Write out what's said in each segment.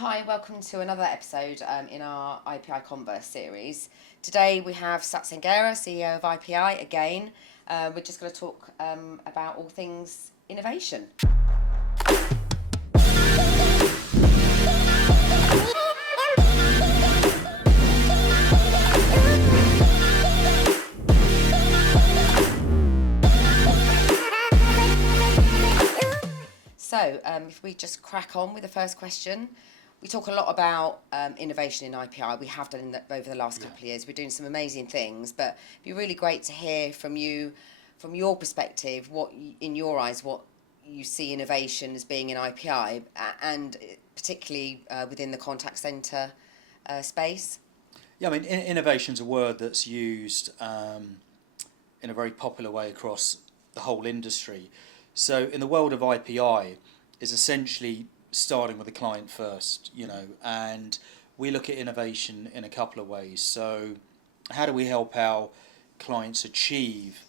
Hi, welcome to another episode in our IPI Converse series. Today we have Sat Sanghera, CEO of IPI, again. We're just going to talk about all things innovation. So, if we just crack on with the first question, we talk a lot about innovation in IPI. We have done over the last couple of years. We're doing some amazing things, but it'd be really great to hear from you, from your perspective, in your eyes, what you see innovation as being in IPI, and particularly within the contact centre space. Yeah, I mean, innovation's a word that's used in a very popular way across the whole industry. So, in the world of IPI, is essentially starting with the client first, and we look at innovation in a couple of ways. So, how do we help our clients achieve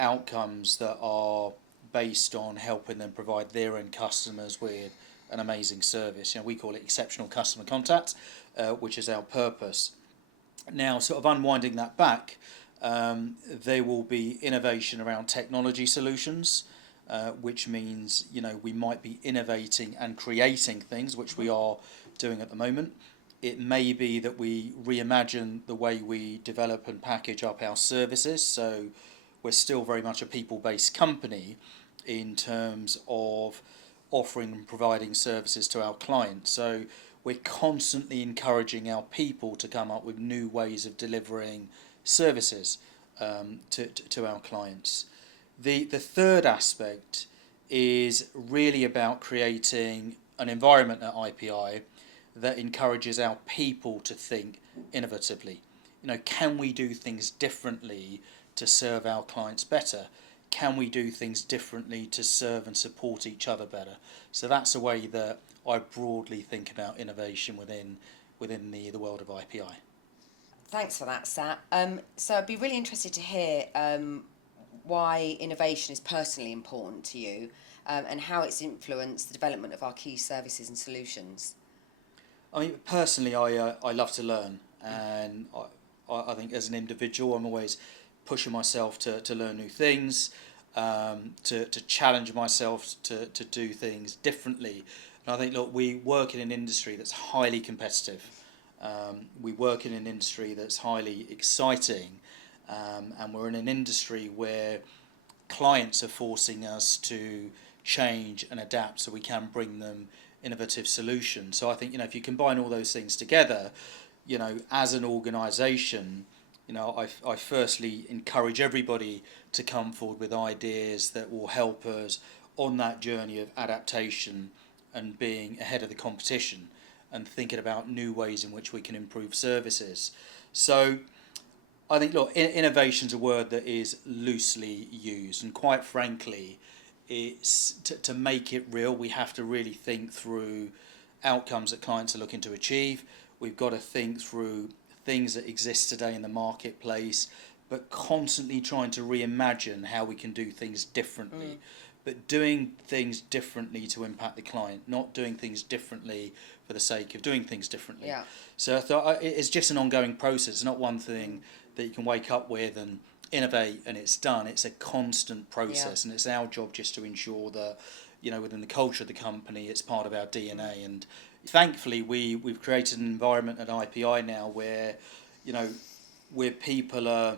outcomes that are based on helping them provide their end customers with an amazing service? We call it exceptional customer contact, which is our purpose. Now, sort of unwinding that back, there will be innovation around technology solutions, which means we might be innovating and creating things, which we are doing at the moment. It may be that we reimagine the way we develop and package up our services. So we're still very much a people-based company in terms of offering and providing services to our clients. So we're constantly encouraging our people to come up with new ways of delivering services to our clients. The third aspect is really about creating an environment at IPI that encourages our people to think innovatively. Can we do things differently to serve our clients better? Can we do things differently to serve and support each other better? So that's a way that I broadly think about innovation within the world of IPI. Thanks for that, Sat. So I'd be really interested to hear why innovation is personally important to you, and how it's influenced the development of our key services and solutions. I mean, personally, I love to learn, and I think as an individual, I'm always pushing myself to learn new things, to challenge myself to do things differently. And I think, look, we work in an industry that's highly competitive. We work in an industry that's highly exciting, and we're in an industry where clients are forcing us to change and adapt so we can bring them innovative solutions. So I think, if you combine all those things together, as an organisation, I firstly encourage everybody to come forward with ideas that will help us on that journey of adaptation and being ahead of the competition and thinking about new ways in which we can improve services. So I think, look, innovation's a word that is loosely used, and quite frankly, it's to make it real, we have to really think through outcomes that clients are looking to achieve. We've got to think through things that exist today in the marketplace, but constantly trying to reimagine how we can do things differently. But doing things differently to impact the client, not doing things differently for the sake of doing things differently. Yeah. So I thought it's just an ongoing process. It's not one thing that you can wake up with and innovate and it's done. It's a constant process, and it's our job just to ensure that within the culture of the company, it's part of our DNA. And thankfully, we've created an environment at IPI now where where people are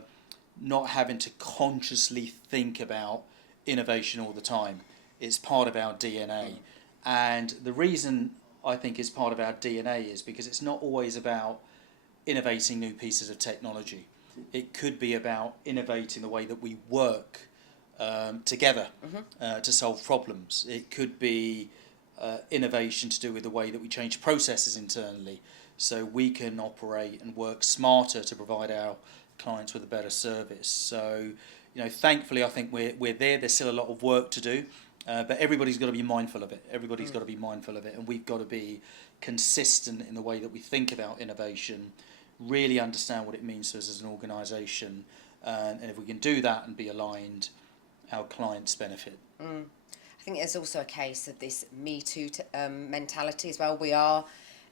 not having to consciously think about innovation all the time. It's part of our DNA. And the reason I think it's part of our DNA is because it's not always about innovating new pieces of technology. It could be about innovating the way that we work together to solve problems. It could be innovation to do with the way that we change processes internally so we can operate and work smarter to provide our clients with a better service. So, thankfully, I think we're there. There's still a lot of work to do, but everybody's got to be mindful of it. Everybody's got to be mindful of it, and we've got to be consistent in the way that we think about innovation, really understand what it means to us as an organisation, and if we can do that and be aligned, our clients benefit. I think there's also a case of this Me Too mentality as well. We are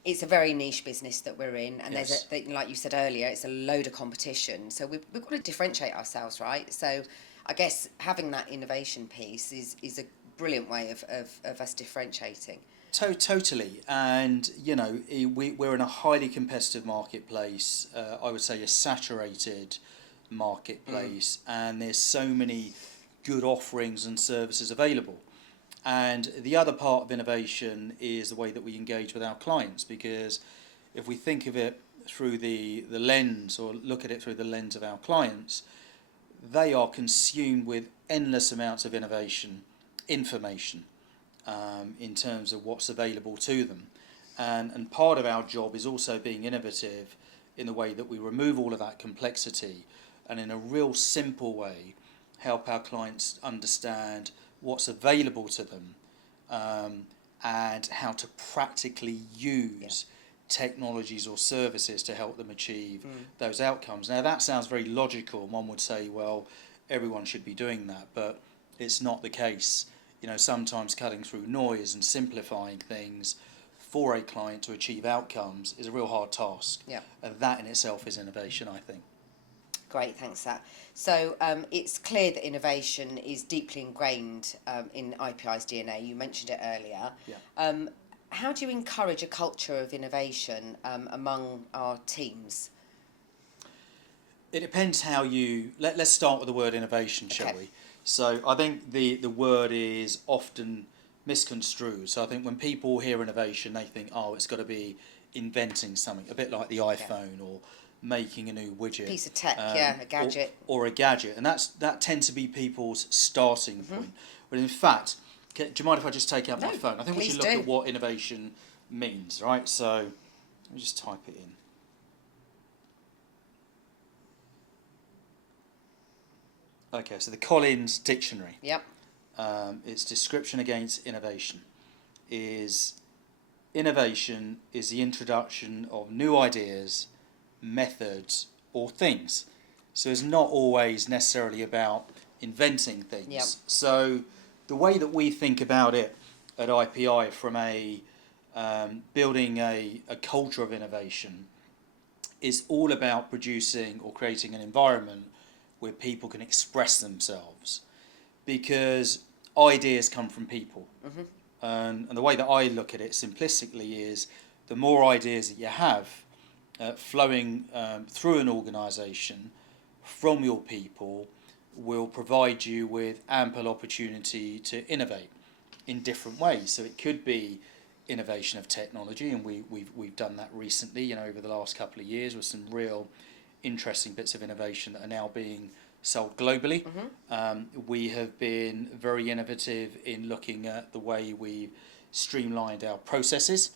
it's a very niche business that we're in, and Yes. like you said earlier, it's a load of competition. So we've got to differentiate ourselves, right? So I guess having that innovation piece is a brilliant way of us differentiating. Totally, and we're in a highly competitive marketplace. I would say a saturated marketplace, and there's so many good offerings and services available. And the other part of innovation is the way that we engage with our clients, because if we think of it through the lens, or look at it through the lens of our clients, they are consumed with endless amounts of innovation, information, in terms of what's available to them. And part of our job is also being innovative in the way that we remove all of that complexity and in a real simple way help our clients understand what's available to them, and how to practically use technologies or services to help them achieve those outcomes. Now that sounds very logical. One would say, well, everyone should be doing that, but it's not the case. Sometimes cutting through noise and simplifying things for a client to achieve outcomes is a real hard task. Yeah. And that in itself is innovation, I think. Great, thanks, Sat. So it's clear that innovation is deeply ingrained in IPI's DNA. You mentioned it earlier. Yeah. How do you encourage a culture of innovation among our teams? It depends how you... Let's start with the word innovation, shall Okay. we? So I think the word is often misconstrued. So I think when people hear innovation, they think, oh, it's got to be inventing something, a bit like the iPhone or making a new widget. Piece of tech, a gadget. Or a gadget. And that tends to be people's starting point. But in fact, do you mind if I just take out my phone? I think we should look at what innovation means, right? So let me just type it in. Okay, so the Collins Dictionary. Yep. Its description against innovation is: innovation is the introduction of new ideas, methods, or things. So it's not always necessarily about inventing things. Yep. So the way that we think about it at IPI from building a culture of innovation is all about producing or creating an environment where people can express themselves, because ideas come from people. And the way that I look at it simplistically is the more ideas that you have flowing through an organisation from your people will provide you with ample opportunity to innovate in different ways. So it could be innovation of technology, and we've done that recently, over the last couple of years, with some real interesting bits of innovation that are now being sold globally. We have been very innovative in looking at the way we've streamlined our processes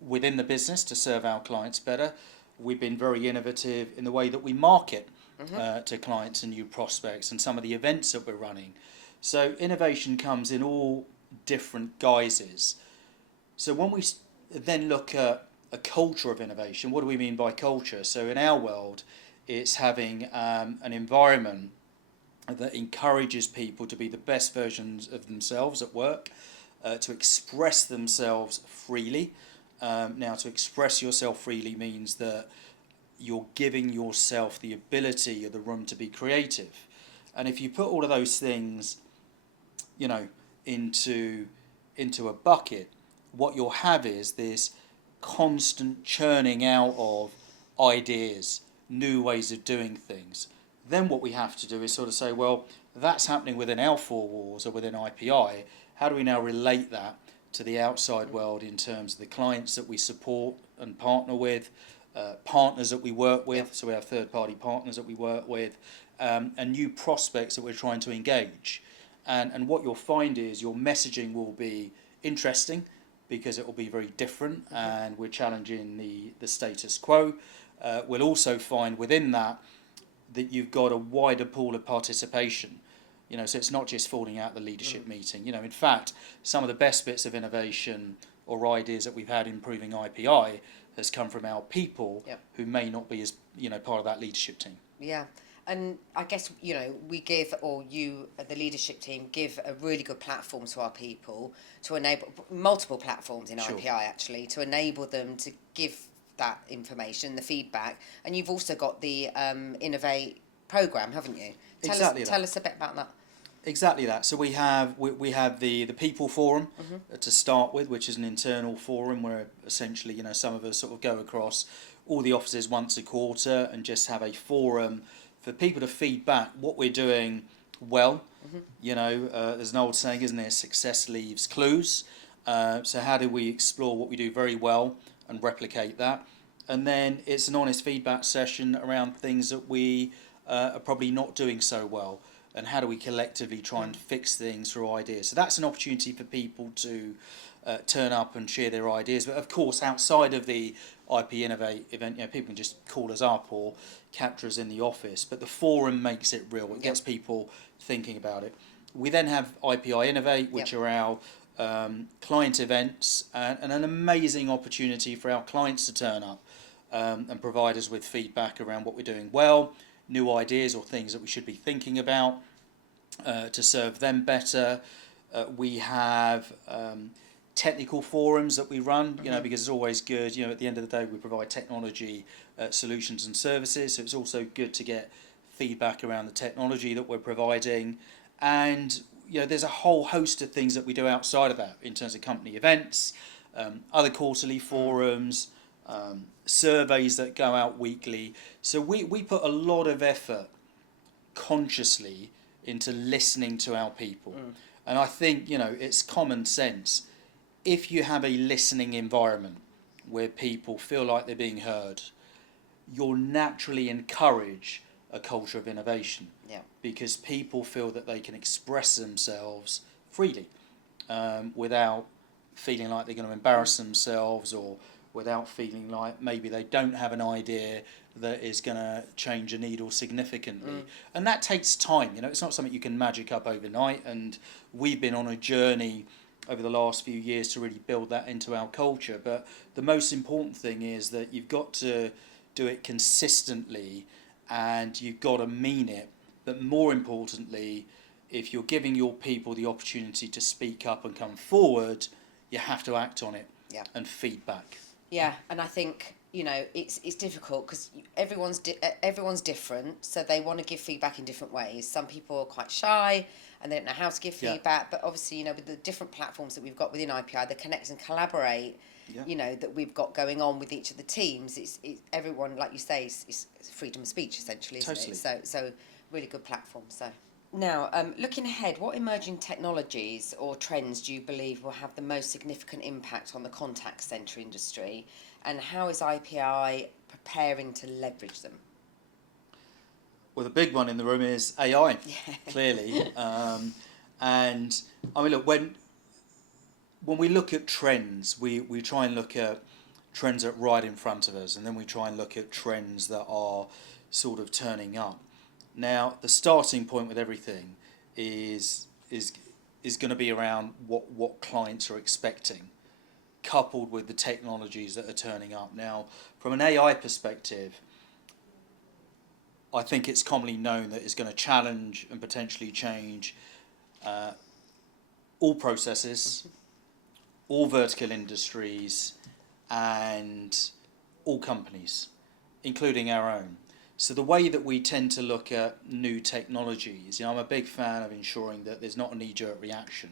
within the business to serve our clients better. We've been very innovative in the way that we market to clients and new prospects, and some of the events that we're running. So innovation comes in all different guises. So when we then look at a culture of innovation, what do we mean by culture? So in our world, it's having an environment that encourages people to be the best versions of themselves at work, to express themselves freely. Now, to express yourself freely means that you're giving yourself the ability or the room to be creative. And if you put all of those things, into a bucket, what you'll have is this constant churning out of ideas, new ways of doing things. Then what we have to do is sort of say, well, that's happening within our four walls or within IPI. How do we now relate that to the outside world in terms of the clients that we support and partner with, partners that we work with, so we have third-party partners that we work with, and new prospects that we're trying to engage. And what you'll find is your messaging will be interesting because it will be very different, and we're challenging the status quo. We'll also find within that you've got a wider pool of participation. So it's not just falling out the leadership meeting. In fact, some of the best bits of innovation or ideas that we've had improving IPI has come from our people who may not be as part of that leadership team. Yeah. And I guess, we give, or you, the leadership team, give a really good platform to our people to enable multiple platforms in Sure. IPI actually, to enable them to give that information, the feedback. And you've also got the Innovate programme, haven't you? Tell us a bit about that. Exactly that. So we have the people forum to start with, which is an internal forum where essentially some of us sort of go across all the offices once a quarter and just have a forum for people to feedback what we're doing well. There's an old saying, isn't there? Success leaves clues. So how do we explore what we do very well and replicate that? And then it's an honest feedback session around things that we are probably not doing so well, and how do we collectively try and fix things through ideas. So that's an opportunity for people to turn up and share their ideas. But of course, outside of the IP Innovate event, people can just call us up or capture us in the office. But the forum makes it real. It gets people thinking about it. We then have IPI Innovate, which are our client events, and an amazing opportunity for our clients to turn up and provide us with feedback around what we're doing well, new ideas or things that we should be thinking about to serve them better. We have technical forums that we run, because it's always good. At the end of the day, we provide technology solutions and services, so it's also good to get feedback around the technology that we're providing. And there's a whole host of things that we do outside of that in terms of company events, other quarterly forums, surveys that go out weekly. So we put a lot of effort consciously into listening to our people. And I think, it's common sense. If you have a listening environment where people feel like they're being heard, you'll naturally encourage a culture of innovation. Because people feel that they can express themselves freely without feeling like they're going to embarrass themselves, or without feeling like maybe they don't have an idea that is going to change a needle significantly. And that takes time. It's not something you can magic up overnight. And we've been on a journey over the last few years to really build that into our culture. But the most important thing is that you've got to do it consistently, and you've got to mean it. But more importantly, if you're giving your people the opportunity to speak up and come forward, you have to act on it and feedback. Yeah, and I think it's difficult because everyone's different, so they want to give feedback in different ways. Some people are quite shy and they don't know how to give feedback. But obviously, with the different platforms that we've got within IPI, the connect and collaborate, that we've got going on with each of the teams, it's everyone, like you say, it's freedom of speech essentially, isn't it? So really good platform. So now, looking ahead, what emerging technologies or trends do you believe will have the most significant impact on the contact centre industry, and how is IPI preparing to leverage them? Well, the big one in the room is AI, clearly. And I mean, look, when we look at trends, we try and look at trends that are right in front of us, and then we try and look at trends that are sort of turning up. Now, the starting point with everything is going to be around what clients are expecting, coupled with the technologies that are turning up. Now, from an AI perspective, I think it's commonly known that it's going to challenge and potentially change all processes, all vertical industries, and all companies, including our own. So the way that we tend to look at new technologies, I'm a big fan of ensuring that there's not a knee-jerk reaction,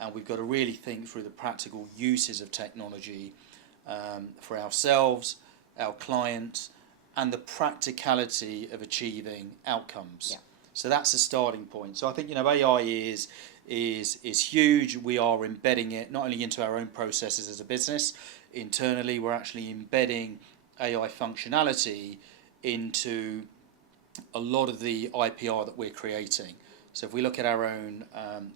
and we've got to really think through the practical uses of technology for ourselves, our clients, and the practicality of achieving outcomes. So that's the starting point. So I think AI is huge. We are embedding it not only into our own processes as a business. Internally, we're actually embedding AI functionality into a lot of the IPR that we're creating. So if we look at our own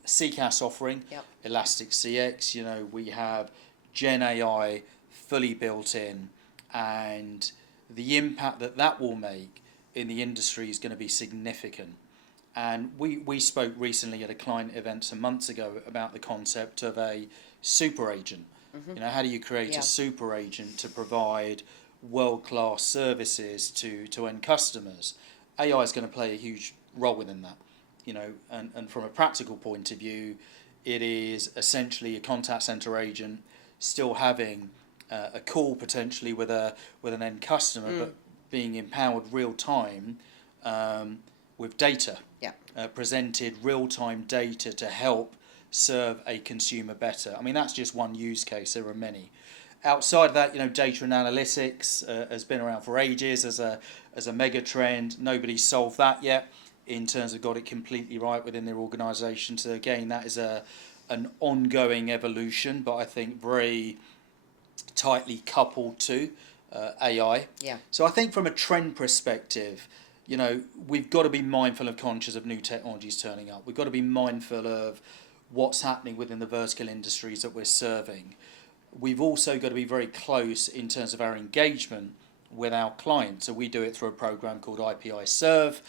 CCaaS offering, Elastic CX, we have Gen AI fully built in, and the impact that will make in the industry is going to be significant. And we spoke recently at a client event some months ago about the concept of a super agent. How do you create a super agent to provide world-class services to end customers? AI is going to play a huge role within that, you know, and from a practical point of view, it is essentially a contact center agent still having a call potentially with an end customer, but being empowered real time with data, Yeah. presented real time data to help serve a consumer better. I mean, that's just one use case. There are many. Outside of that, you know, data and analytics has been around for ages as a mega trend. Nobody's solved that yet in terms of got it completely right within their organisation. So again, that is an ongoing evolution, but I think very tightly coupled to AI. Yeah. So I think from a trend perspective, you know, we've got to be mindful and conscious of new technologies turning up. We've got to be mindful of what's happening within the vertical industries that we're serving. We've also got to be very close in terms of our engagement with our clients. So we do it through a program called IPI Serve,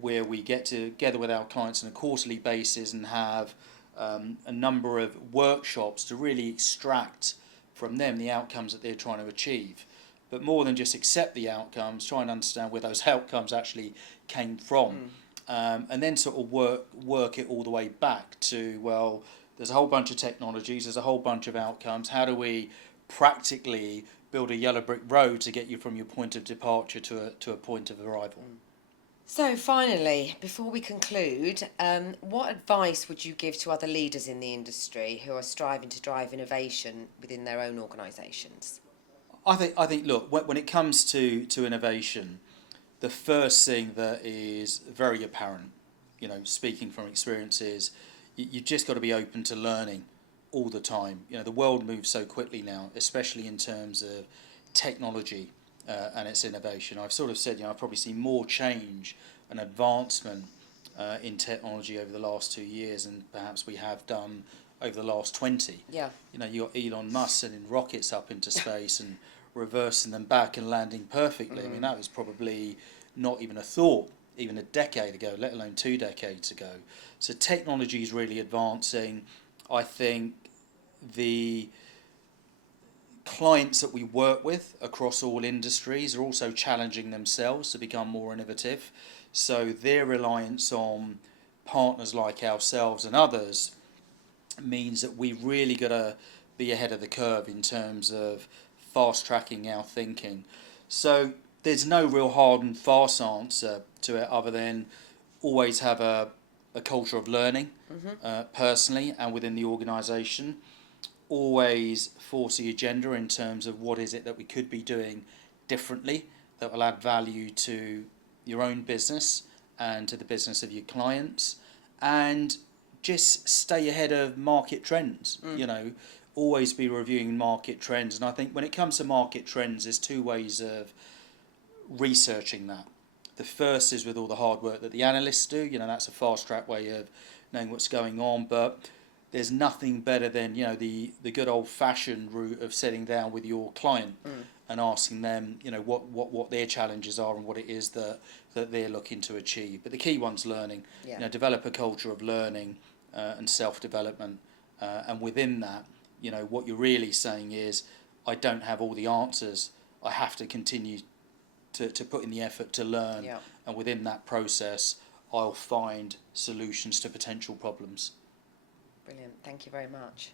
where we get together with our clients on a quarterly basis and have a number of workshops to really extract from them the outcomes that they're trying to achieve. But more than just accept the outcomes, try and understand where those outcomes actually came from. And then sort of work it all the way back to, well, there's a whole bunch of technologies, there's a whole bunch of outcomes. How do we practically build a yellow brick road to get you from your point of departure to a point of arrival? So finally, before we conclude, what advice would you give to other leaders in the industry who are striving to drive innovation within their own organisations? I think look, when it comes to innovation, the first thing that is very apparent, you know, speaking from experience, is you've just got to be open to learning all the time. You know, the world moves so quickly now, especially in terms of technology and its innovation. I've sort of said, you know, I've probably seen more change and advancement in technology over the last 2 years than perhaps we have done over the last 20. Yeah. You know, you got Elon Musk sending rockets up into space and reversing them back and landing perfectly. I mean, that was probably not even a thought even a decade ago, let alone 2 decades ago. So technology is really advancing. I think the clients that we work with across all industries are also challenging themselves to become more innovative. So their reliance on partners like ourselves and others means that we've really got to be ahead of the curve in terms of fast tracking our thinking. So there's no real hard and fast answer to it other than always have a culture of learning personally and within the organisation. Always force the agenda in terms of what is it that we could be doing differently that will add value to your own business and to the business of your clients, and just stay ahead of market trends. You know, always be reviewing market trends. And I think when it comes to market trends, there's 2 ways of researching that. The first is with all the hard work that the analysts do. You know, that's a fast track way of knowing what's going on, but there's nothing better than, you know, the good old fashioned route of sitting down with your client and asking them, you know, what their challenges are and what it is that they're looking to achieve. But the key one's learning. You know, develop a culture of learning and self-development, and within that, you know, what you're really saying is, I don't have all the answers. I have to continue to put in the effort to learn, and within that process, I'll find solutions to potential problems. Brilliant. Thank you very much.